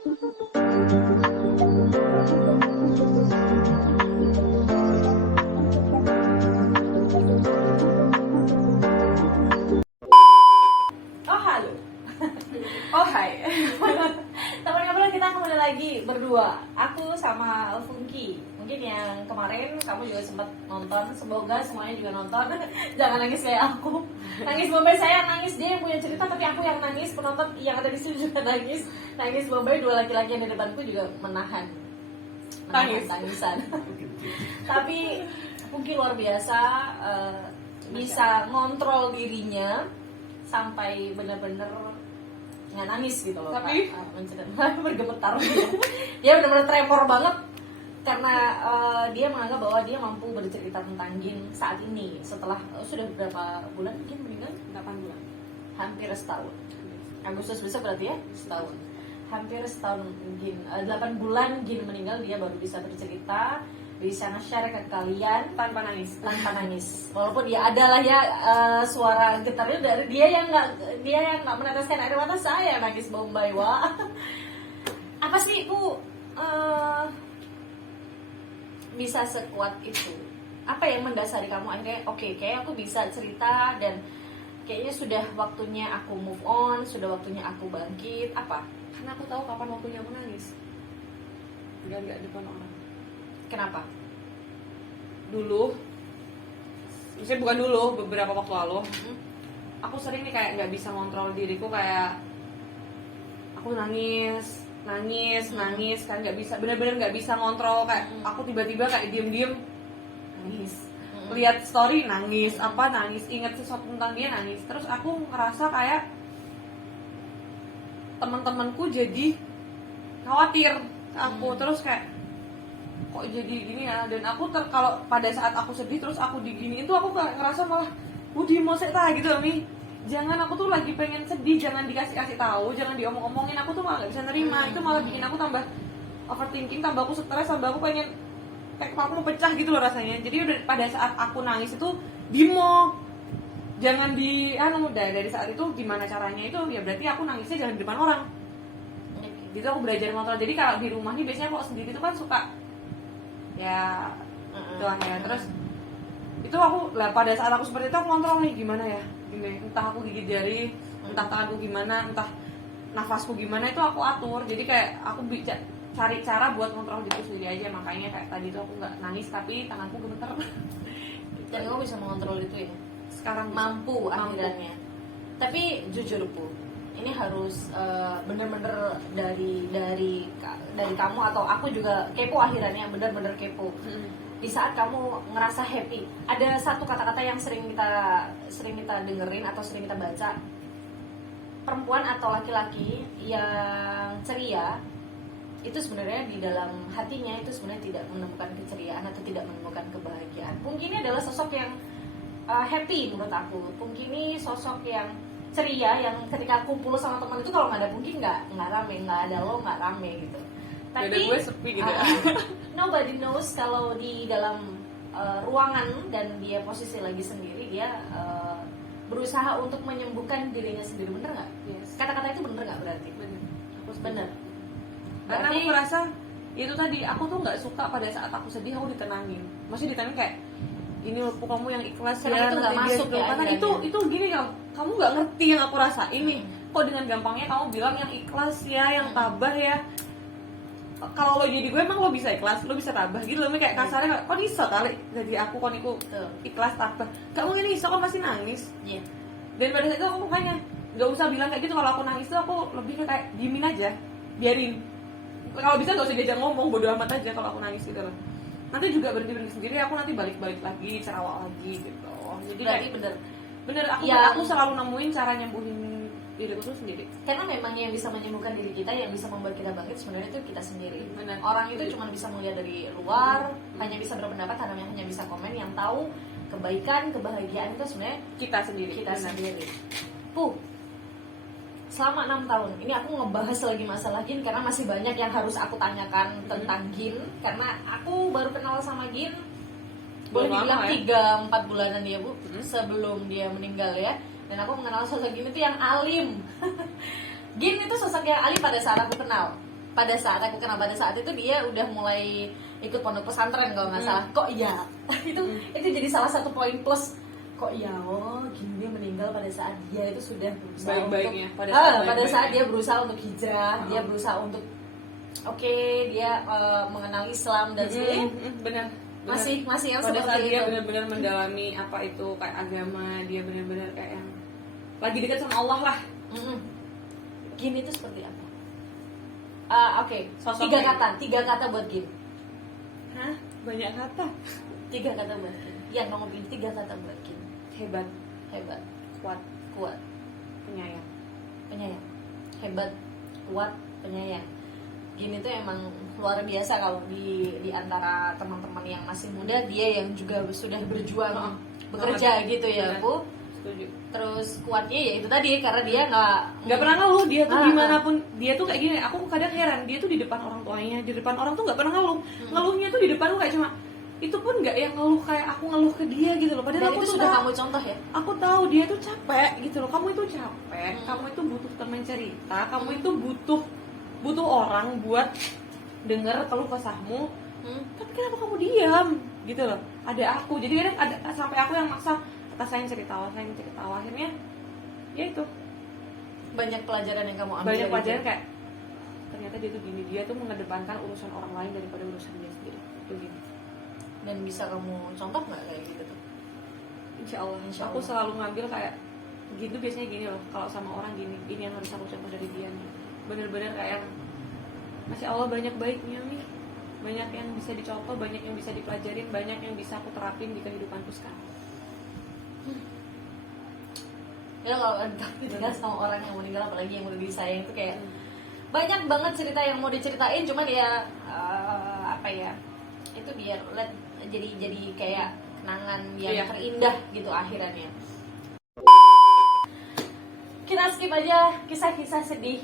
Oh halo. Oh hai. Teman ngobrol kita kembali lagi berdua. Aku sama Funky. Mungkin yang kemarin kamu juga sempat nonton. Semoga semuanya juga nonton. Jangan nangis kayak aku. Nangis Bombay, saya nangis, dia yang punya cerita tapi aku yang nangis. Penonton yang ada di sini juga nangis. Nangis Bombay, dua laki-laki yang di depanku juga menahan tangisan. Tapi Funky luar biasa, bisa ngontrol dirinya sampai benar-benar nggak nangis gitu loh. Tapi bergemetar dia benar-benar tremor banget karena dia menganggap bahwa dia mampu bercerita tentang Gin saat ini setelah sudah berapa bulan Gin meninggal? 8 bulan. Hampir setahun. Agustus besok berarti ya setahun. Hampir setahun Gin, 8 bulan Gin meninggal, dia baru bisa bercerita, bisa nge-share ke kalian Tanpa nangis. Walaupun dia adalah ya suara getarnya dari dia yang nggak meneteskan air mata, saya nangis Bombay. Wah. Apa sih Bu bisa sekuat itu? Apa yang mendasari kamu akhirnya oke, kayak aku bisa cerita dan kayaknya sudah waktunya aku move on, sudah waktunya aku bangkit? Apa? Karena aku tahu kapan waktunya aku nangis. Nggak depan orang. Kenapa? Dulu, maksudnya bukan dulu, beberapa waktu lalu, aku sering nih kayak nggak bisa ngontrol diriku, kayak aku nangis kan nggak bisa, benar-benar nggak bisa ngontrol, kayak aku tiba-tiba kayak diem nangis, lihat story nangis, ingat sesuatu tentang dia nangis, terus aku ngerasa kayak teman-temanku jadi khawatir aku, terus kayak kok jadi gini ya, dan aku kalau pada saat aku sedih terus aku diginiin tuh aku kayak ngerasa malah Budi mau saya gitu Mi, jangan, aku tuh lagi pengen sedih, jangan dikasih tahu, jangan diomong-omongin, aku tuh malah gak bisa nerima. Itu malah bikin aku tambah overthinking, tambah aku stres, tambah aku pengen kayak kepala aku mau pecah gitu loh rasanya. Jadi udah pada saat aku nangis itu dimo, jangan dari saat itu gimana caranya itu ya, berarti aku nangisnya jangan di depan orang gitu. Aku belajar ngontrol. Jadi kalau di rumah nih biasanya kalau sendiri tuh kan suka ya doang ya, terus itu aku lah pada saat aku seperti itu aku kontrol nih gimana ya, gini, entah aku gigit jari, entah tanganku gimana, entah nafasku gimana, itu aku atur. Jadi kayak aku cari cara buat kontrol diri sendiri aja. Makanya kayak tadi tuh aku nggak nangis tapi tanganku gemeter. Dan kamu bisa mengontrol itu ya? Sekarang mampu akhirnya. Tapi jujur Bu, ini harus bener-bener dari kamu atau aku juga kepo akhirnya, bener-bener kepo. Di saat kamu ngerasa happy, ada satu kata-kata yang sering kita dengerin atau sering kita baca, perempuan atau laki-laki yang ceria itu sebenarnya di dalam hatinya itu sebenarnya tidak menemukan keceriaan atau tidak menemukan kebahagiaan. Mungkin ini adalah sosok yang happy menurut aku. Mungkin ini sosok yang ceria, yang ketika kumpul sama teman itu kalau nggak ada mungkin nggak rame, nggak ada lo nggak rame gitu. Tapi gue sepi gitu ya. Nobody knows kalau di dalam ruangan dan dia posisi lagi sendiri, dia berusaha untuk menyembuhkan dirinya sendiri. Bener nggak? Yes. Kata-kata itu bener nggak berarti? Bener. Bener. Karena aku merasa itu tadi, aku tuh nggak suka pada saat aku sedih aku ditenangin. Maksudnya ditenangin kayak gini loh, kamu yang ikhlas karena ya, itu nggak masuk ya, karena itu gini, kamu nggak ngerti yang aku rasa ini. Kok dengan gampangnya kamu bilang yang ikhlas ya, yang tabah ya. Kalau lo jadi gue emang lo bisa ikhlas, lo bisa tabah gitu loh, kayak kasarnya kok bisa kali jadi aku kon iku ikhlas tabah. Gak mungkin iso, kan pasti nangis. Yeah. Dan pada saat itu aku makanya nggak usah bilang kayak gitu. Kalau aku nangis tuh aku lebih kayak diemin aja, biarin. Kalau bisa nggak usah diajak ngomong, bodo amat aja kalau aku nangis gitu loh. Nanti juga berhenti sendiri, aku nanti balik lagi, cerawak lagi gitu. Jadi berarti kayak bener aku selalu nemuin cara nyembuhin diriku tuh sendiri. Karena memang yang bisa menyembuhkan diri kita, yang bisa membuat kita bangkit sebenarnya itu kita sendiri. Bener. Orang itu cuma bisa melihat dari luar, hanya bisa berpendapat, hanya bisa komen. Yang tahu kebaikan, kebahagiaan itu sebenarnya kita sendiri. Sendiri. Selama 6 tahun, ini aku ngebahas lagi masalah Gin karena masih banyak yang harus aku tanyakan tentang Gin. Karena aku baru kenal sama Gin, boleh dibilang 3-4 bulanan ya Bu, sebelum dia meninggal ya. Dan aku mengenal sosok Gin itu yang alim. Gin itu sosok yang alim pada saat aku kenal. pada saat aku kenal pada saat itu dia udah mulai ikut pondok pesantren kalau nggak salah. Kok iya? itu jadi salah satu poin plus. Kok iya, oh gini dia meninggal pada saat dia itu sudah berusaha Baik-baiknya, untuk pada saat pada baik-baiknya. saat dia berusaha untuk hijrah, dia berusaha untuk dia mengenal Islam dan sebagainya. Benar. Masih yang pada saat seperti dia itu. benar-benar mendalami apa itu kayak agama, dia benar-benar kayak yang lagi dekat sama Allah lah. Gin itu seperti apa? Oke, Sosoknya. tiga kata buat Gin. Hah? Banyak kata. 3 kata buat Gin. Yang kamu pilih 3 kata buat Gin. Hebat, Hebat, kuat, kuat, penyayang. penyayang. Hebat, kuat, penyayang. Gin itu emang luar biasa kalau di antara teman-teman yang masih muda, dia yang juga sudah berjuang bekerja gitu ya, Benar. Bu. Setuju. Terus kuatnya ya itu tadi karena dia Nggak pernah ngeluh, dia tuh Ah, gimana pun dia tuh kayak gini. Aku kadang heran, dia tuh di depan orang tuanya, di depan orang tuh nggak pernah ngeluh. Ngeluhnya tuh di depan tuh kayak cuma itu pun nggak yang ngeluh kayak aku ngeluh ke dia gitu loh. dan Padahal aku itu tuh sudah tahu- kamu contoh ya. aku tahu dia tuh capek gitu loh. Kamu itu capek, kamu itu butuh teman cerita, kamu itu butuh orang buat denger keluh kesahmu. Tapi kenapa kamu diam gitu loh? Ada aku, jadi kadang ada sampai aku yang maksa kata saya cerita, akhirnya ya itu Banyak pelajaran yang kamu ambil. banyak dari pelajaran dia. kayak ternyata dia tuh gini, dia tuh mengedepankan urusan orang lain daripada urusan dia sendiri. Itu gini. Dan bisa kamu contoh nggak kayak gitu tuh? Insya Allah. Insya Aku Allah. selalu ngambil kayak gitu, biasanya gini loh, kalau sama orang gini yang harus aku contoh dari dia nih. Bener-bener kayak Masya Allah banyak baiknya nih, banyak yang bisa dicontoh, banyak yang bisa dipelajarin, banyak yang bisa aku terapin di kehidupanku sekarang. Ya kalau ditinggal sama orang yang meninggal, apalagi yang udah disayang itu kayak banyak banget cerita yang mau diceritain, cuman ya apa ya, itu biar jadi kayak kenangan yang Iya. terindah gitu akhirannya. Kita skip aja kisah-kisah sedih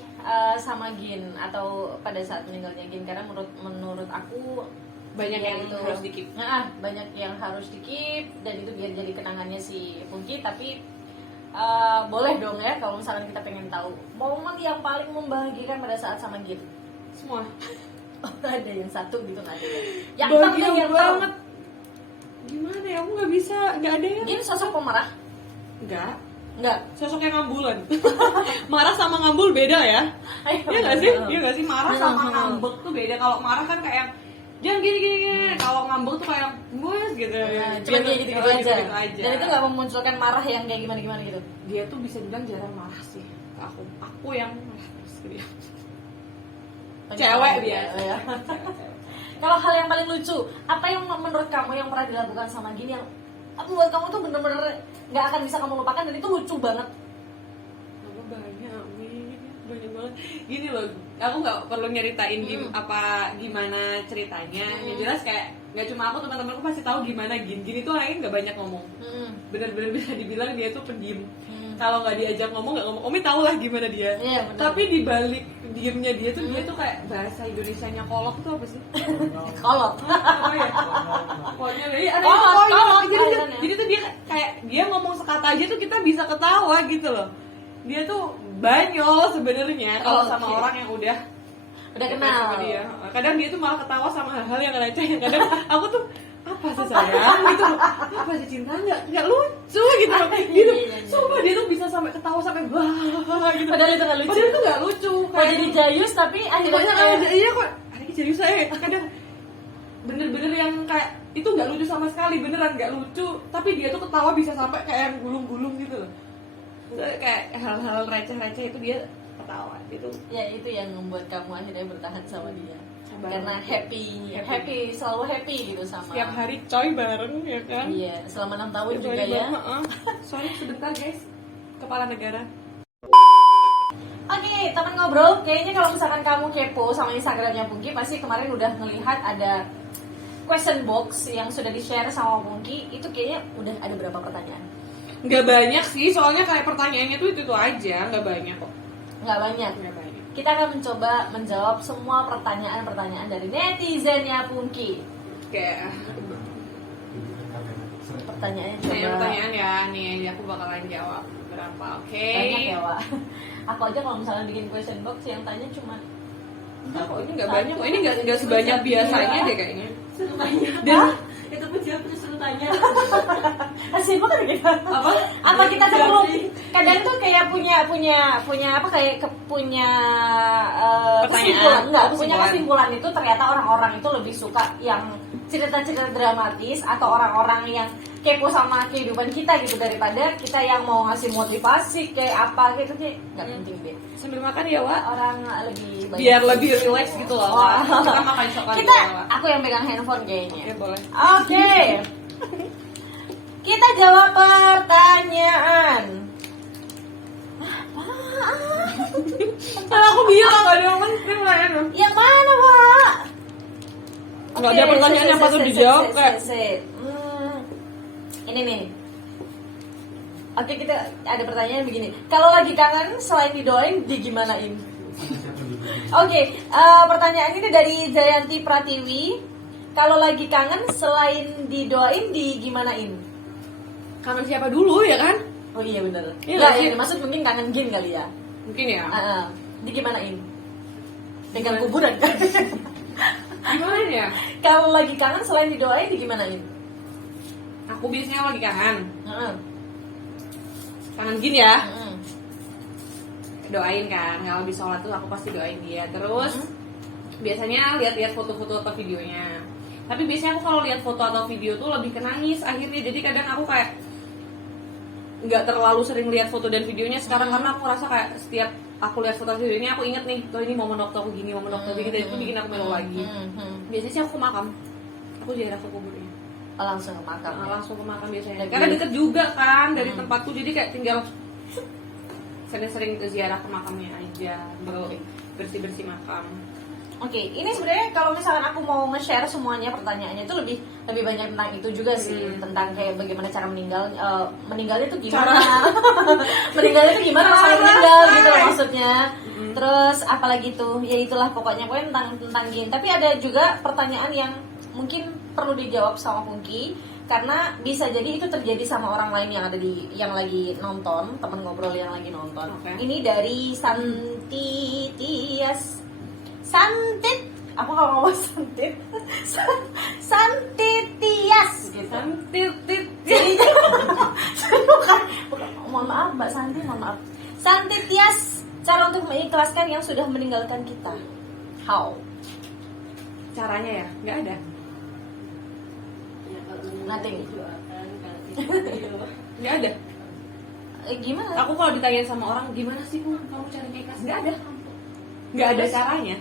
sama Gin atau pada saat meninggalnya Gin, karena menurut aku Banyak ya yang harus di-keep. banyak yang harus di-keep, dan itu biar jadi kenangannya si Pungki. Tapi boleh dong ya kalau misalkan kita pengen tahu momen yang paling membahagiakan pada saat sama Gin. Semua Ada yang satu gitu nggak ada ya? Yang bahagia yang banget. Gimana ya, aku nggak bisa, nggak ada yang Gin sosok pemarah? Nggak. sosok yang ngambulan. Marah sama ngambul beda ya. Iya nggak sih? Iya nggak sih? Marah sama ngambek tuh beda. Kalau marah kan kayak jangan gini. Kalau ngambek tuh kayak bus gitu. Cuma dia gitu aja. aja. Dan itu nggak memunculkan marah yang kayak gimana gitu. Dia tuh bisa bilang jarang marah sih ke aku. Aku yang marah terus ke dia. Cewek dia. Ya. Kalau hal yang paling lucu, apa yang menurut kamu yang pernah dilakukan sama Gin yang buat kamu tuh bener-bener nggak akan bisa kamu lupakan dan itu lucu banget? Apa banyak banget. Gini loh, aku nggak perlu nyeritain gimana ceritanya. Yang jelas kayak nggak cuma aku, teman-temanku pasti tahu gimana Gin itu orangnya nggak banyak ngomong. Bener-bener bisa dibilang dia tuh pendiam. Kalau nggak diajak ngomong nggak ngomong. Umi tau lah gimana dia. Iya, benar. Tapi di balik diemnya dia tuh kayak bahasa Indonesianya kolok tuh apa sih? Kolot. Apa ya? Pokoknya jadi ada Kolot, itu kolok. kolot, Jadi kalian ya. jadi tuh dia kayak dia ngomong sekata aja tuh kita bisa ketawa gitu loh. Dia tuh banyol sebenarnya kalau sama Oke. orang yang udah kenal. sama dia. Kadang dia tuh malah ketawa sama hal-hal yang receh. Yang kadang aku tuh apa sih sayang gitu loh, apa sih cinta nggak lucu gitu loh. Dia tuh sumpah dia tuh bisa sampai ketawa sampai wah gitu. Padahal itu nggak lucu. Padahal itu nggak lucu. Mau jadi jayus tapi akhirnya kayak Iya kok ada serius saya kadang bener-bener yang kayak itu nggak lucu sama sekali, beneran nggak lucu, tapi dia tuh ketawa bisa sampai kayak yang gulung-gulung gitu loh. Kayak hal-hal receh-receh itu dia ketawa gitu. ya itu yang membuat kamu akhirnya bertahan sama dia. Sabar. Karena happy, selalu happy gitu sama. Setiap hari coy bareng ya kan. Iya, selama 6 tahun Setiap juga hari ya. bareng, heeh. Sorry sebentar guys, kepala negara. Oke, teman ngobrol, kayaknya kalau misalkan kamu kepo sama Instagramnya Pungki, pasti kemarin udah ngelihat ada question box yang sudah di-share sama Pungki. Itu kayaknya udah ada berapa pertanyaan? Nggak banyak sih, soalnya kayak pertanyaannya tuh itu aja, nggak banyak kok. Nggak banyak. Nggak banyak. Kita akan mencoba menjawab semua pertanyaan-pertanyaan dari netizennya Pungki. Kayak Pertanyaannya Nah, coba pertanyaan ya nih, aku bakalan jawab berapa, oke? banyak ya, Wak. Aku aja kalau misalnya bikin question box yang tanya cuma Enggak kok, ini nggak banyak kok. Ini nggak sebanyak biasanya deh kayaknya. Suruh tanya. Dan Itu pun siapa suruh tanya. Asik banget kita. Apa kita perlu kadang tuh kayak punya apa kayak punya kesimpulan enggak punya kesimpulan itu ternyata orang-orang itu lebih suka yang cerita-cerita dramatis atau orang-orang yang kepo sama kehidupan kita gitu daripada kita yang mau ngasih motivasi kayak apa gitu sih nggak penting deh. sambil makan ya, Wak. Orang lebih banyak Biar lebih relax gitu loh, Wak. Kita makan coklat kita juga, Wak. aku yang pegang handphone kayaknya. Ya boleh. Oke. Kita jawab pertanyaan. Kan aku bilang nggak ada yang penting lah ya. Yang mana, Pak? Nggak ada pertanyaan yang patut dijawab kayak. Ini nih. Oke, kita ada pertanyaan begini. Kalau lagi kangen selain didoain digimanain? Oke, pertanyaan ini dari Jayanti Pratiwi. Kalau lagi kangen selain didoain digimanain? Kangen siapa dulu ya kan? Oh iya bener. Iya Nggak, sih. yang dimaksud mungkin kangen Gin kali ya. Mungkin ya. Digimanain? Pegang kuburan kan? Gimana ya? Kalau lagi kangen selain didoain digimanain? Aku biasanya lagi kangen. Heeh. Kangen gini ya. Heeh. Doain kan. Kalau habis sholat tuh aku pasti doain dia. Terus biasanya lihat-lihat foto-foto atau videonya. Tapi biasanya aku kalau lihat foto atau video tuh lebih ke nangis akhirnya. Jadi kadang aku kayak nggak terlalu sering lihat foto dan videonya sekarang karena aku rasa kayak setiap aku lihat foto video ini aku inget nih, tuh ini momen waktu aku gini, momen waktu aku gini, dan itu bikin aku melo lagi. Biasanya sih aku ke makam, aku ziarah ke kuburnya. Langsung ke makam. Langsung ke makam biasanya. Jadi- Karena deket juga kan dari tempatku, jadi kayak tinggal sering-sering ke ziarah ke makamnya aja, bersih-bersih makam. Oke, ini sebenarnya kalau misalkan aku mau nge-share semuanya pertanyaannya itu lebih banyak tentang itu juga sih, tentang kayak bagaimana cara meninggalnya itu gimana, meninggalnya itu gimana rasanya meninggal gitu loh maksudnya. Terus apalagi tuh, ya itulah pokoknya tentang Gin. Tapi ada juga pertanyaan yang mungkin perlu dijawab sama Pungki karena bisa jadi itu terjadi sama orang lain yang lagi nonton, teman ngobrol yang lagi nonton. Oke. Ini dari Santi Tias. Santit, aku kalau ngomong Santit, Santitias gitu. Santit. Jadi bukan, mohon maaf Mbak Santi, mohon maaf. Santitias, cara untuk mengikhlaskan yang sudah meninggalkan kita. How? Caranya ya, nggak ada. Nothing. Nggak ada. Gimana? Aku kalau ditanyain sama orang gimana sih Pung kamu cara ikhlas, nggak ada. Nggak ada caranya.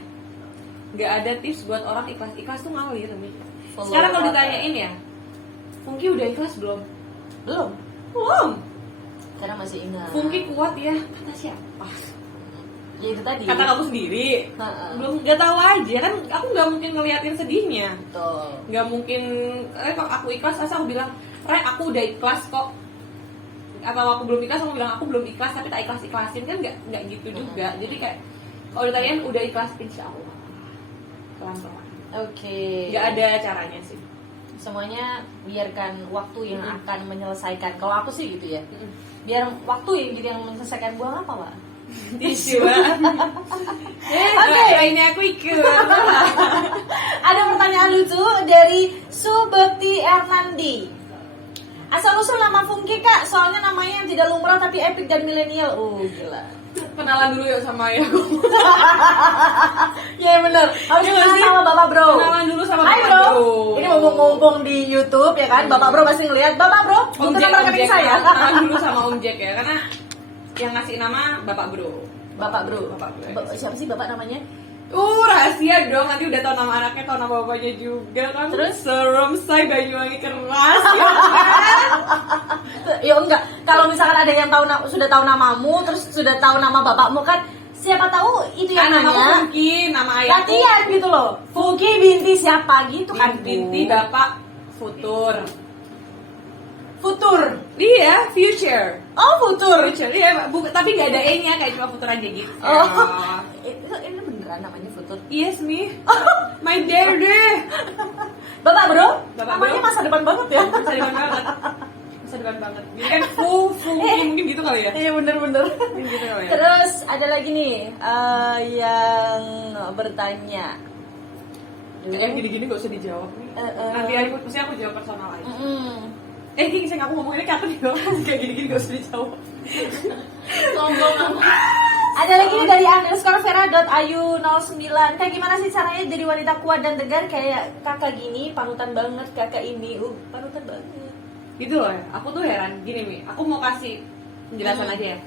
Nggak ada tips buat orang ikhlas tuh ngalir nih. Sekarang kalau ditanyain ya, Pungki udah ikhlas belum? Belum. Karena masih ingat. Pungki kuat ya, kata siapa? Ya itu tadi. Kata kamu sendiri. Heeh. Belum, nggak tahu aja kan. Aku nggak mungkin ngeliatin sedihnya. Betul. Nggak mungkin. Kalau aku ikhlas, asal aku bilang, aku udah ikhlas kok. Atau aku belum ikhlas, aku bilang aku belum ikhlas tapi tak ikhlasin kan nggak gitu juga. Jadi kayak kalau ditanyain udah ikhlas, insya Allah pelan-pelan. Oke. Nggak ada caranya sih. Semuanya biarkan waktu yang akan menyelesaikan. Kalau aku sih gitu ya. Biar waktu yang menyelesaikan. Buang apa, Pak? Tisu lah. Oke. Ini aku ikut. Ada pertanyaan lucu dari Subekti Ernandi. Asal usul nama Fungki Kak, soalnya namanya yang tidak lumrah tapi epic dan milenial. Gila. Kenalan dulu yuk sama ya. Iya bener. Harus kenalan sama Bapak Bro. Kenalan dulu sama Hai Bapak Bro. Bro. Ini mumpung di YouTube ya kan, Bapak Bro pasti ngeliat. Bapak Bro, Om minta Jack, nomor Om rekening Jack. saya. Kenalan dulu sama Om Jack ya, karena yang ngasih nama Bapak Bro. Bapak Bro. Bapak Bro. Siapa sih Bapak namanya? Rahasia dong, nanti udah tahu nama anaknya, tahu nama bapaknya juga kan. Terus? Serem say Banyuwangi keras ya kan? Ya enggak. Kalau misalkan ada yang sudah tahu namamu, terus sudah tahu nama bapakmu kan, siapa tahu itu yang Nama aku nanya. Fungki, nama ayahku Latihan gitu loh. Fungki binti siapa gitu kan? binti Bapak Futur. Futur. Iya, future. Oh, Futur. Future, iya, tapi nggak ada E-nya, kayak cuma Futur aja gitu. Oh. Ini beneran namanya Futur. Yes, me. My daddy. Bapak Bro, Bapak namanya Bro. masa depan banget ya. Masa depan banget. Masa masa depan banget. Ini kan mungkin gitu kali ya. Iya bener-bener. Mungkin gitu kali ya. Terus ada lagi nih yang bertanya. Yang gini-gini gak usah dijawab nih. Nanti aku jawab personal aja. Gini sih aku ngomong ini kapan nih kayak gini-gini gak usah dijawab. Sombong. Ada lagi nih dari _vera.ayu09. Kayak gimana sih caranya jadi wanita kuat dan tegar kayak kakak gini? Panutan banget kakak ini. Panutan banget. Gitu loh ya. Aku tuh heran gini Mi. Aku mau kasih penjelasan aja ya.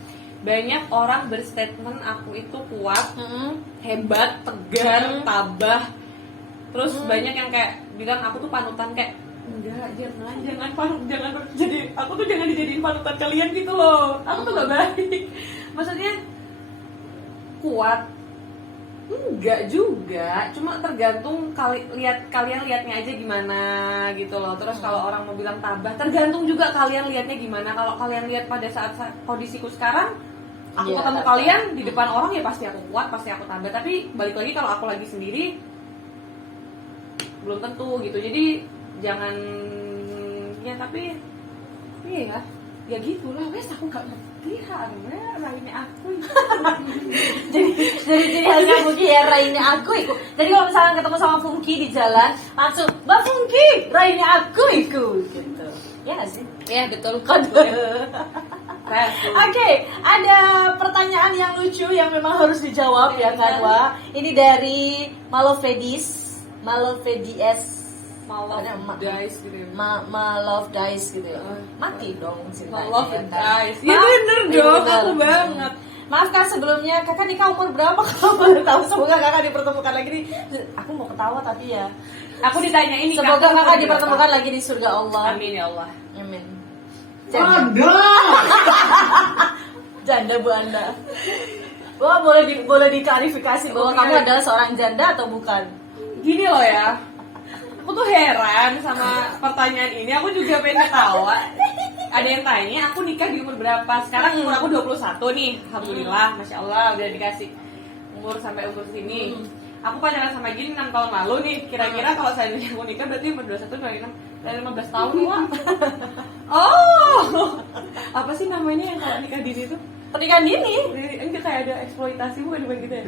Banyak orang berstatement aku itu kuat, hebat, tegar, tabah. Terus banyak yang kayak bilang aku tuh panutan kayak enggak, jangan jadi aku tuh jangan dijadiin panutan kalian gitu loh. Aku tuh gak baik. Maksudnya kuat enggak juga, cuma tergantung kalian lihatnya aja gimana gitu loh. Terus kalau orang mau bilang tabah, tergantung juga kalian lihatnya gimana. Kalau kalian lihat pada saat kondisiku sekarang, aku ketemu kalian di depan orang ya pasti aku kuat, pasti aku tabah. Tapi balik lagi kalau aku lagi sendiri belum tentu gitu. Jadi jangan ya, tapi iya ya gitulah wes, aku gak ngerti raine aku. jadi hanya Funky ya raine aku iku. Jadi kalau misalnya ketemu sama Funky di jalan, langsung Mbak Funky raine aku iku gitu. Ya nggak sih? Ya betul. Oke, ada pertanyaan yang lucu yang memang harus dijawab ya kan, Wak. Ini dari Malovedis, Dice gitu ya. Love Dice gitu ya. Mati dong ceritanya. Love ya kan? Dice. Ya bener dong, aku banget. Maaf kak, sebelumnya kakak nikah umur berapa? Kalau boleh tahu, semoga kakak dipertemukan lagi nih. Aku mau ketawa tapi ya. Aku ditanya ini. Semoga kakak dipertemukan lagi di surga Allah. Amin ya Allah. Amin. Janda Bu Anda. Wah, boleh diklarifikasi bahwa kamu adalah seorang janda atau bukan? Gini loh ya. Aku tuh heran sama pertanyaan ini. Aku juga pengen ketawa. Ada yang tanya, aku nikah di umur berapa? Sekarang umur aku 21 nih. Alhamdulillah, Masya Allah udah dikasih umur sampai umur sini. Aku pacaran sama Gini 6 tahun lalu nih. Kira-kira kalau saya aku nikah berarti umur 21 dari 15 tahun, Wak. Oh, apa sih namanya yang kalau nikah dini itu? Pernikahan dini? Enggak, kayak ada eksploitasi bukan gitu ya?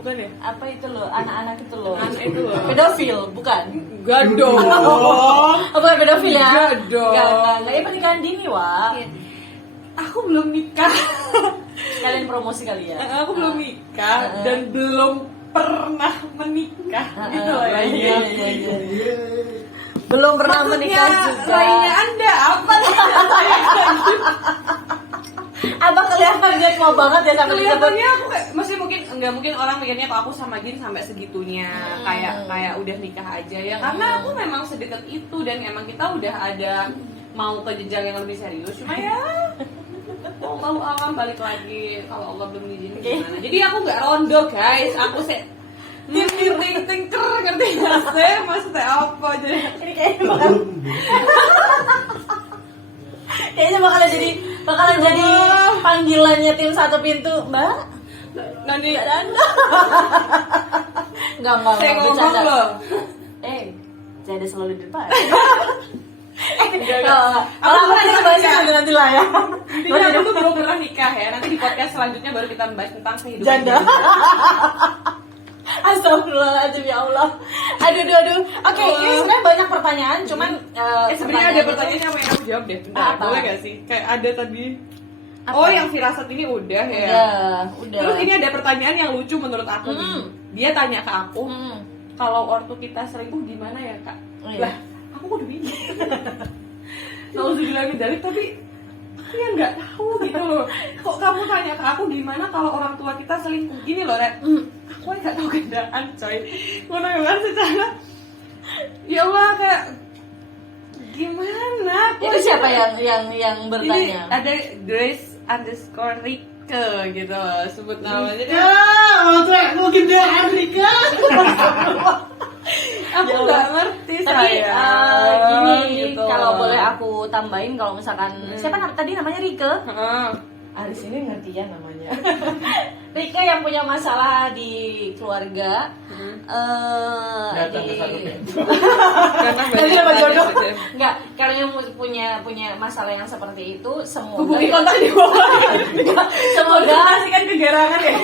Bukan ya? Apa itu loh? Anak-anak itu loh. Anak itu loh. Pedofil, bukan? Enggak dong. Oh, bukan pedofil ya? Enggak dong. Enggak. Ini pernikahan dini, Wak. Aku belum nikah. Kalian promosi kali ya? Aku belum nikah dan belum pernah menikah gitu loh ya. Iya. Belum pernah menikah juga. Lainnya Anda apa nih? Abang kelihatan dia tua banget ya sampai Kelihatannya aku kayak masih mungkin orang mikirnya kalau aku sama Gin sampai segitunya kayak udah nikah aja ya, karena aku memang sedekat itu dan emang kita udah ada mau ke jenjang yang lebih serius, cuma ya Allahu alam, balik lagi kalau Allah belum izinin gimana. Jadi aku nggak rondo guys, aku ting ngerti nggak sih maksudnya apa jadi ini kayaknya bakalan jadi panggilannya tim satu pintu, Mbak. nanti Enggak saya ngomong bercanda. loh. Saya ada selalu di depan. Kalau aku nanti bahas nanti lah ya. Intinya aku tuh belum pernah nikah ya. Nanti di podcast selanjutnya baru kita membahas tentang kehidupan Janda. Astagfirullahaladzim ya Allah. Aduh. Oke, ini sebenarnya banyak pertanyaan, cuman sebenarnya ada pertanyaan yang pengen aku jawab deh. Bentar, Apa? boleh gak sih? Kayak ada tadi. Apa? Oh, yang firasat ini udah ya. Udah. Terus ini ada pertanyaan yang lucu menurut aku nih. Dia tanya ke aku, kalau ortu kita selingkuh gimana ya, Kak? Oh, iya. Lah, aku udah bingung. Nauzubillah min dzalik, tapi aku yang nggak tahu gitu loh. Kok kamu tanya ke aku gimana kalau orang tua kita selingkuh? Gini loh, Rek. Aku nggak tahu keadaan, coy. Ngono ya secara. Ya Allah, kayak gimana? Itu siapa yang bertanya? Ini ada Grace_Rike gitu loh, sebut namanya. Mau gendaan Rika. Aku nggak ngerti. Tapi saya. gini, Gitu. kalau boleh aku tambahin, kalau misalkan siapa tadi namanya Rike? Heeh. Di sini ngerti ya namanya. Rike yang punya masalah di keluarga, Datang ke satu pintu. Karena Tadi banyak dapat banget jodoh. gitu. Enggak, kalau yang punya masalah yang seperti itu semoga Hubungi kontak di bawah. semoga Kasihkan kegerangan ya.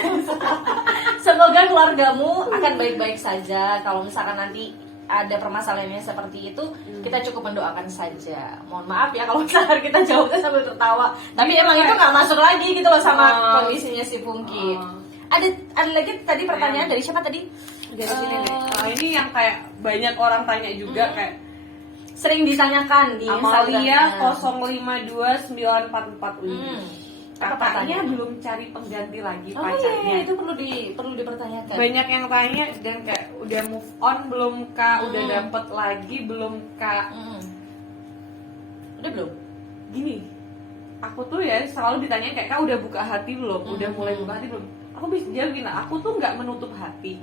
semoga keluargamu akan baik-baik saja. Kalau misalkan nanti ada permasalahannya seperti itu, kita cukup mendoakan saja. Mohon maaf ya kalau misalkan kita jawabnya sambil tertawa. Tapi emang itu nggak masuk lagi gitu loh sama kondisinya si Pungki. Ada lagi tadi pertanyaan dari siapa tadi? Dari sini nih. Ini yang kayak banyak orang tanya juga kayak Sering ditanyakan di Amalia Instagramnya. 052944 Uni. Apa Kakaknya pertanyaannya? belum cari pengganti lagi Oh pacarnya. iya, itu perlu dipertanyakan. Banyak yang tanya dan kayak udah move on belum kak, udah dapet lagi belum kak. Udah belum? Gini, aku tuh ya selalu ditanyain kayak kak udah buka hati belum, udah mulai buka hati belum. Aku bisa jawab gini, aku tuh nggak menutup hati,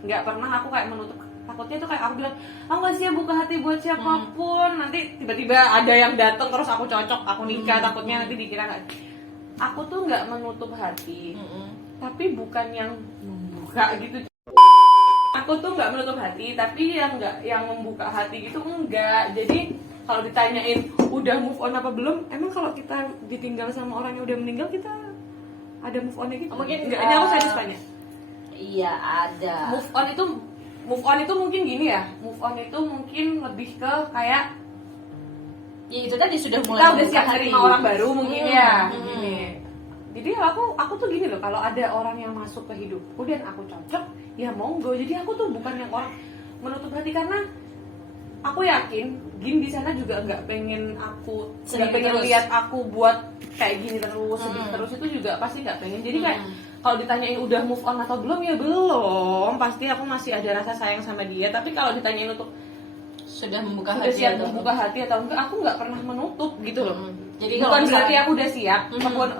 nggak pernah aku kayak menutup. Takutnya tuh kayak aku bilang, aku nggak siap buka hati buat siapapun. Nanti tiba-tiba ada yang datang terus aku cocok, aku nikah. Takutnya nanti dikira nggak. Aku tuh nggak menutup hati, tapi bukan yang membuka gitu. Aku tuh nggak menutup hati, tapi yang membuka hati gitu enggak. Jadi kalau ditanyain udah move on apa belum, emang kalau kita ditinggal sama orang yang udah meninggal kita ada move onnya gitu? Mungkin enggak. Ini aku sadis tanya. Iya ada. Move on itu mungkin gini ya. Move on itu mungkin lebih ke kayak Ya itu tadi sudah mulai kita udah membuka siap hati. terima orang baru mungkin ya. Hmm. Gini. Jadi aku tuh gini loh, kalau ada orang yang masuk ke hidupku dan aku cocok, ya monggo. Jadi aku tuh bukan yang orang menutup hati, karena aku yakin Gin di sana juga nggak pengen aku, nggak pengen terus. lihat aku buat kayak gini terus, sedih terus, itu juga pasti nggak pengen. Jadi kayak kalau ditanyain udah move on atau belum, ya belum. Pasti aku masih ada rasa sayang sama dia. Tapi kalau ditanyain untuk Sudah membuka udah hati siap atau membuka hati atau enggak, aku nggak pernah menutup gitu loh. Jadi Bukan kalau berarti misalkan- aku udah siap,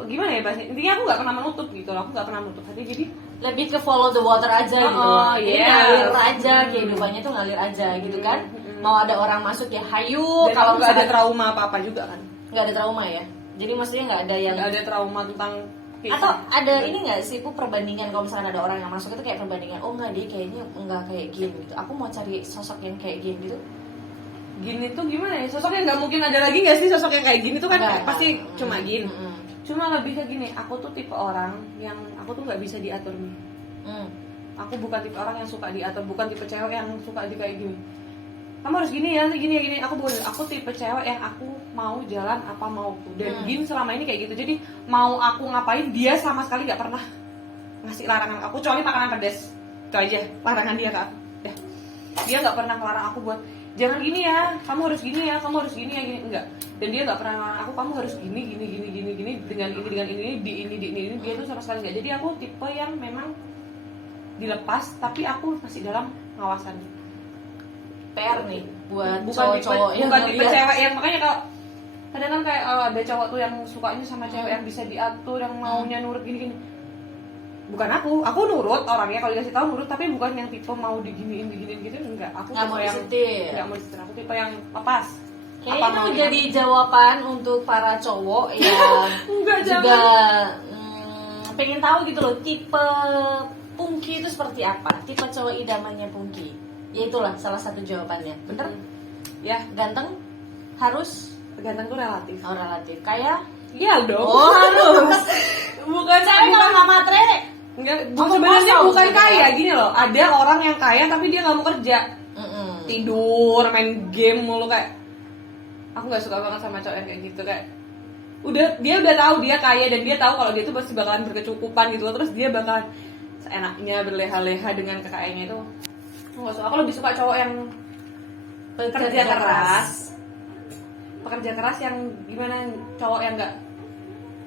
gimana ya bahasanya? Intinya aku nggak pernah menutup gitu loh. Aku nggak pernah menutup hati. Jadi lebih ke follow the water aja gitu. Oh, Jadi yes. ngalir aja, kehidupannya tuh ngalir aja gitu kan. Mau ada orang masuk ya hayu. dan Kalau aku nggak ada misalkan trauma apa-apa juga kan. nggak ada trauma ya. Jadi maksudnya nggak ada yang Nggak ada trauma tentang atau ada ini nggak sih Bu, perbandingan kalau misalkan ada orang yang masuk itu kayak perbandingan, oh nggak dia kayaknya nggak kayak gini gitu, aku mau cari sosok yang kayak gini gitu. gini tuh gimana ya, sosoknya nggak mungkin ada lagi nggak sih sosok yang kayak gini tuh kan Nggak, pasti nggak. cuma gini. Cuma lebih ke gini, aku tuh tipe orang yang aku tuh nggak bisa diatur nih. Aku bukan tipe orang yang suka diatur, bukan tipe cewek yang suka di kayak gini. Kamu harus gini ya, gini ya, gini. Aku bukan, aku tipe cewek yang aku mau jalan apa mauku. Dan Gin selama ini kayak gitu. Jadi mau aku ngapain, dia sama sekali nggak pernah ngasih larangan aku, kecuali makanan pedas. Itu aja larangan dia ke aku. Ya. Dia nggak pernah ngelarang aku buat jangan gini ya, kamu harus gini ya, kamu harus gini ya, gini enggak. Dan dia nggak pernah ngelarang aku, kamu harus gini dengan ini. Dia tuh sama sekali nggak. Jadi aku tipe yang memang dilepas, tapi aku masih dalam pengawasan. PR nih buat Bukan cowok-cowok yang bukan tipe ngeliat. cewek yang makanya kalau kadang kan kayak ada cowok tuh yang sukanya sama cewek yang bisa diatur, yang maunya nurut gini. Bukan aku nurut orangnya, kalau dikasih tahu nurut, tapi bukan yang tipe mau diginiin gitu, enggak. Aku Nggak tipe mau yang disetir. nggak mau disetir. Aku tipe yang lepas. Kayaknya Apa itu maunya. jadi jawaban untuk para cowok yang Enggak, juga pengen tahu gitu loh, tipe Pungki itu seperti apa, tipe cowok idamannya Pungki. Ya itulah salah satu jawabannya. Bener? Ya, Ganteng? Harus? ganteng tuh relatif. Oh relatif. Kayak? Iya dong. Oh harus. bukan Cewek kalau nggak matre. enggak, Oh, sebenarnya kosong bukan gitu kaya ya. gini loh. Ada orang yang kaya tapi dia nggak mau kerja. Tidur, main game mulu kayak. Aku nggak suka banget sama cowok yang kayak gitu, kayak dia udah tahu dia kaya dan dia tahu kalau dia tuh pasti bakalan berkecukupan gitu loh, terus dia bakalan seenaknya berleha-leha dengan kekayaannya itu. Aku nggak suka. Aku lebih suka cowok yang pekerja keras yang gimana, cowok yang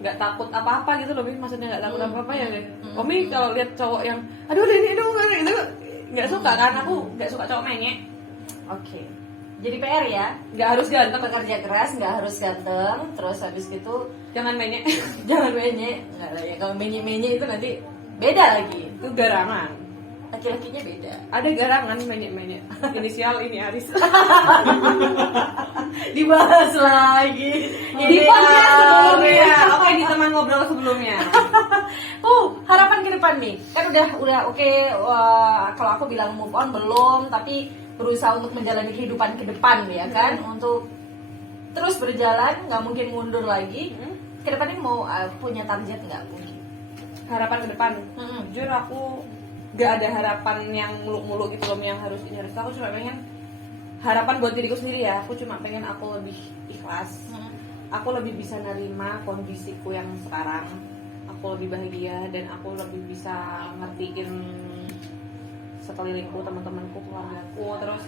nggak takut apa-apa gitu loh, maksudnya nggak takut apa-apa ya. Omi kalau lihat cowok yang aduh ini dong gitu nggak suka kan, aku nggak suka cowok menyek. Oke. Jadi PR ya. Nggak harus ganteng, Pekerja keras, nggak harus ganteng. Terus habis gitu jangan menyek. jangan menye. Nggak lah ya, kalau menye itu nanti beda lagi. Itu garangan. Laki-lakinya beda. Ada garangan banyak-banyak. Inisial ini Aris. Dibahas lagi. Di podcast sebelumnya. Oke, di teman ngobrol sebelumnya. Harapan ke depan nih. Kan udah oke, kalau aku bilang move on belum, tapi berusaha untuk menjalani kehidupan ke depan ya kan, untuk terus berjalan, nggak mungkin mundur lagi. Ke depan ini mau punya target nggak mungkin? Harapan ke depan. Jujur aku gak ada harapan yang muluk-muluk gitu loh, yang harus ini harus. Aku cuma pengen harapan buat diriku sendiri ya. Aku cuma pengen aku lebih ikhlas. Aku lebih bisa nerima kondisiku yang sekarang. Aku lebih bahagia dan aku lebih bisa ngertiin sekelilingku, teman-temanku, keluargaku. Terus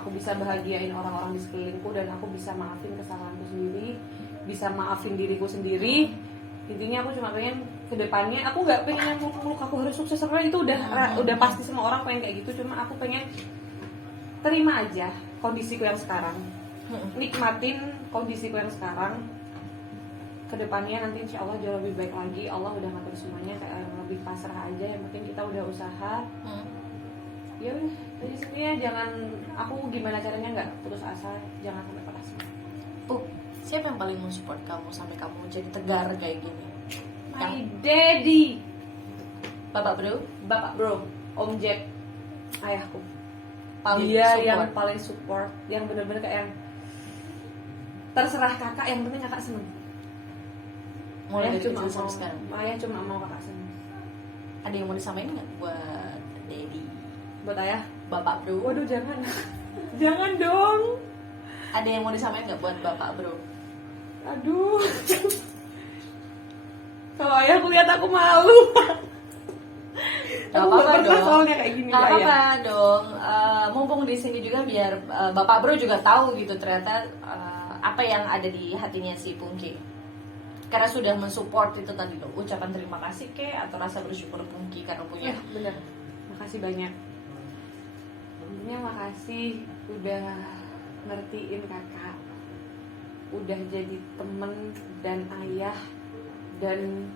aku bisa bahagiain orang-orang di sekelilingku dan aku bisa maafin kesalahanku sendiri, bisa maafin diriku sendiri. Intinya aku cuma pengen kedepannya, aku nggak pengen yang muluk-muluk aku harus sukses, karena itu udah pasti semua orang pengen kayak gitu. Cuma aku pengen terima aja kondisiku yang sekarang, nikmatin kondisiku yang sekarang. Kedepannya nanti insya Allah jauh lebih baik lagi. Allah udah ngatur semuanya, kayak lebih pasrah aja. Yang penting kita udah usaha. Ya udah, dari sini ya, jangan aku gimana caranya nggak putus asa, jangan sampai patah semangat. Siapa yang paling mensupport kamu sampai kamu jadi tegar kayak gini? My daddy, Bapak bro? bapak bro, Om Jack, ayahku. Paling Dia support. yang paling support, yang benar-benar kayak yang terserah kakak, yang penting kakak seneng. Mulai Ayah dari cuma kecil mau, sampai sekarang. ayah cuma mau kakak seneng. Ada yang mau disamain nggak buat Daddy? Buat ayah, Bapak bro? waduh jangan, jangan dong. Ada yang mau disamain nggak buat Bapak bro? Aduh. Kalau ayah aku lihat aku malu. Gak Aku apa-apa nggak pernah dong. soalnya kayak gini Gak ke apa-apa ayah. dong. Mumpung di sini juga biar Bapak Bro juga tahu gitu ternyata apa yang ada di hatinya si Pungki. Karena sudah mensupport itu tadi loh, ucapan terima kasih atau rasa bersyukur Pungki karena punya. Ya bener. Makasih banyak. Intinya makasih udah ngertiin kakak, udah jadi temen dan ayah, dan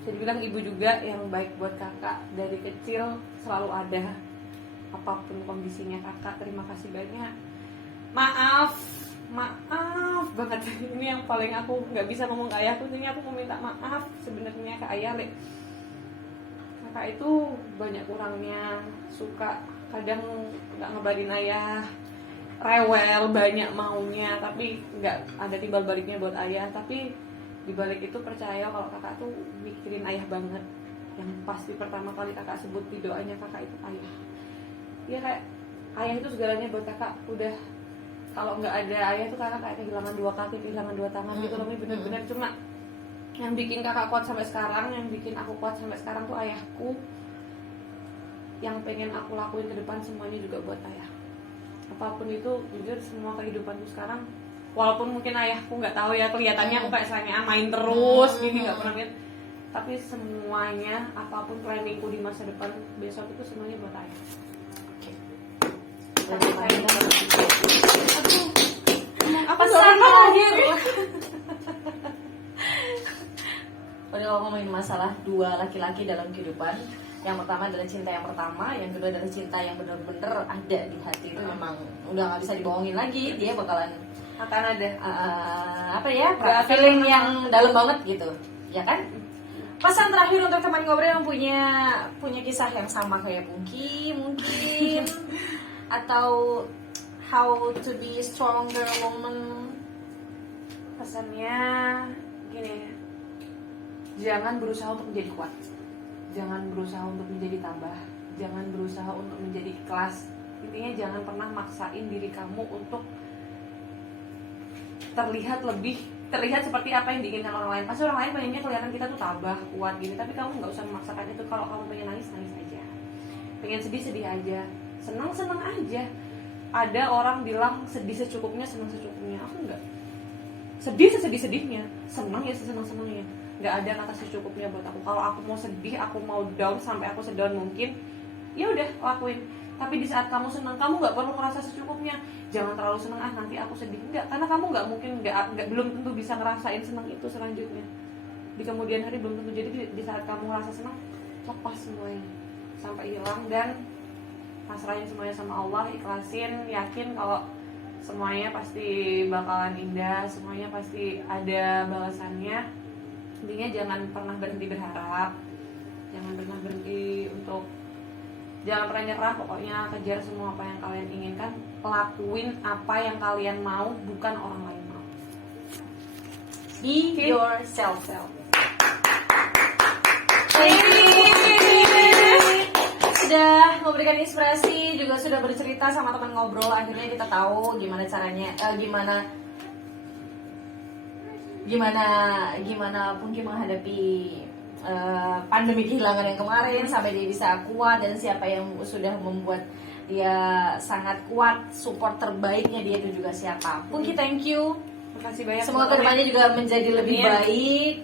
bisa dibilang ibu juga yang baik buat kakak. Dari kecil selalu ada, apapun kondisinya kakak. Terima kasih banyak. Maaf banget. Ini yang paling aku nggak bisa ngomong ke ayahku. Intinya aku mau minta maaf sebenarnya ke ayah, Le. Kakak itu banyak kurangnya, suka kadang nggak ngebarin ayah, rewel, banyak maunya, tapi nggak ada timbal baliknya buat ayah. Tapi dibalik itu percaya kalau kakak tuh mikirin ayah banget. Yang pasti pertama kali kakak sebut di doanya kakak itu ayah. Dia kayak ayah itu segalanya buat kakak. Udah, kalau nggak ada ayah tuh kakak kayak kehilangan dua kaki, kehilangan dua tangan gitu loh. Bener-bener cuma yang bikin kakak kuat sampai sekarang, yang bikin aku kuat sampai sekarang tuh ayahku. Yang pengen aku lakuin ke depan semuanya juga buat ayah. Apapun itu, jujur semua kehidupanku sekarang, walaupun mungkin ayahku nggak tahu ya, kelihatannya aku kayak misalnya main terus gini, nggak pernah lihat, tapi semuanya, apapun planningku di masa depan besok itu semuanya buat ayah. Tapi saya apa Pesan sih terakhir. Udah kalau ngomongin masalah dua laki-laki dalam kehidupan, yang pertama adalah cinta yang pertama, yang kedua adalah cinta yang benar-benar ada di hati. Itu memang udah nggak bisa dibohongin lagi, dia bakalan akan ada apa ya, Nggak akan feeling pernah. yang dalam banget gitu, ya kan? Pesan terakhir untuk teman ngobrol yang punya kisah yang sama kayak Pungki mungkin, atau how to be stronger woman. pesannya gini, jangan berusaha untuk menjadi kuat, jangan berusaha untuk menjadi tabah, jangan berusaha untuk menjadi ikhlas. Intinya jangan pernah maksain diri kamu untuk terlihat seperti apa yang diinginkan orang lain. Pasti orang lain pengennya kelihatan kita tuh tabah, kuat gini, tapi kamu nggak usah memaksakan itu. Kalau kamu pengen nangis, nangis aja, pengen sedih aja, senang aja. Ada orang bilang sedih secukupnya, senang secukupnya. Aku enggak. Sedih sesedih-sedihnya, senang ya sesenang-senangnya. Nggak ada kata secukupnya buat aku. Kalau aku mau sedih, aku mau down sampai aku sedown mungkin, ya udah lakuin. Tapi di saat kamu senang, kamu nggak perlu merasa secukupnya. Jangan terlalu senang, nanti aku sedih. Enggak, karena kamu nggak mungkin, belum tentu bisa ngerasain senang itu selanjutnya. Di kemudian hari belum tentu. Jadi di saat kamu merasa senang, lepas semuanya. sampai hilang, dan pasrahin semuanya sama Allah, ikhlasin, yakin kalau semuanya pasti bakalan indah, semuanya pasti ada balasannya. Intinya jangan pernah berhenti berharap, jangan pernah berhenti untuk, jangan pernah nyerah, pokoknya kejar semua apa yang kalian inginkan, lakuin apa yang kalian mau, bukan orang lain mau. Be Okay. yourself. Sudah memberikan inspirasi, juga sudah bercerita sama teman ngobrol. Akhirnya kita tahu gimana caranya, gimana Pungki menghadapi pandemi kehilangan yang kemarin sampai dia bisa kuat, dan siapa yang sudah membuat dia sangat kuat, support terbaiknya dia itu juga siapa. Pungki, thank you. Makasih banyak. Semoga kedepannya juga menjadi lebih Amin. baik.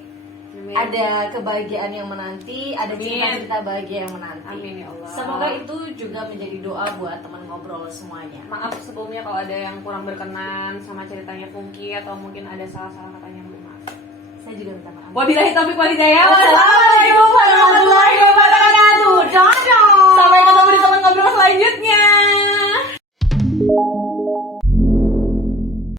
Amin. Ada kebahagiaan yang menanti, ada Amin. cerita-cerita bahagia yang menanti. Amin ya Allah. Semoga itu juga menjadi doa buat teman ngobrol semuanya. Maaf sebelumnya kalau ada yang kurang berkenan sama ceritanya Pungki, atau mungkin ada salah-salah katanya, mohon maaf. Saya juga minta maaf. Wabillahi taufiq wal hidayah. Wassalamualaikum warahmatullahi wabarakatuh. Dadah. Sampai ketemu di teman ngobrol selanjutnya.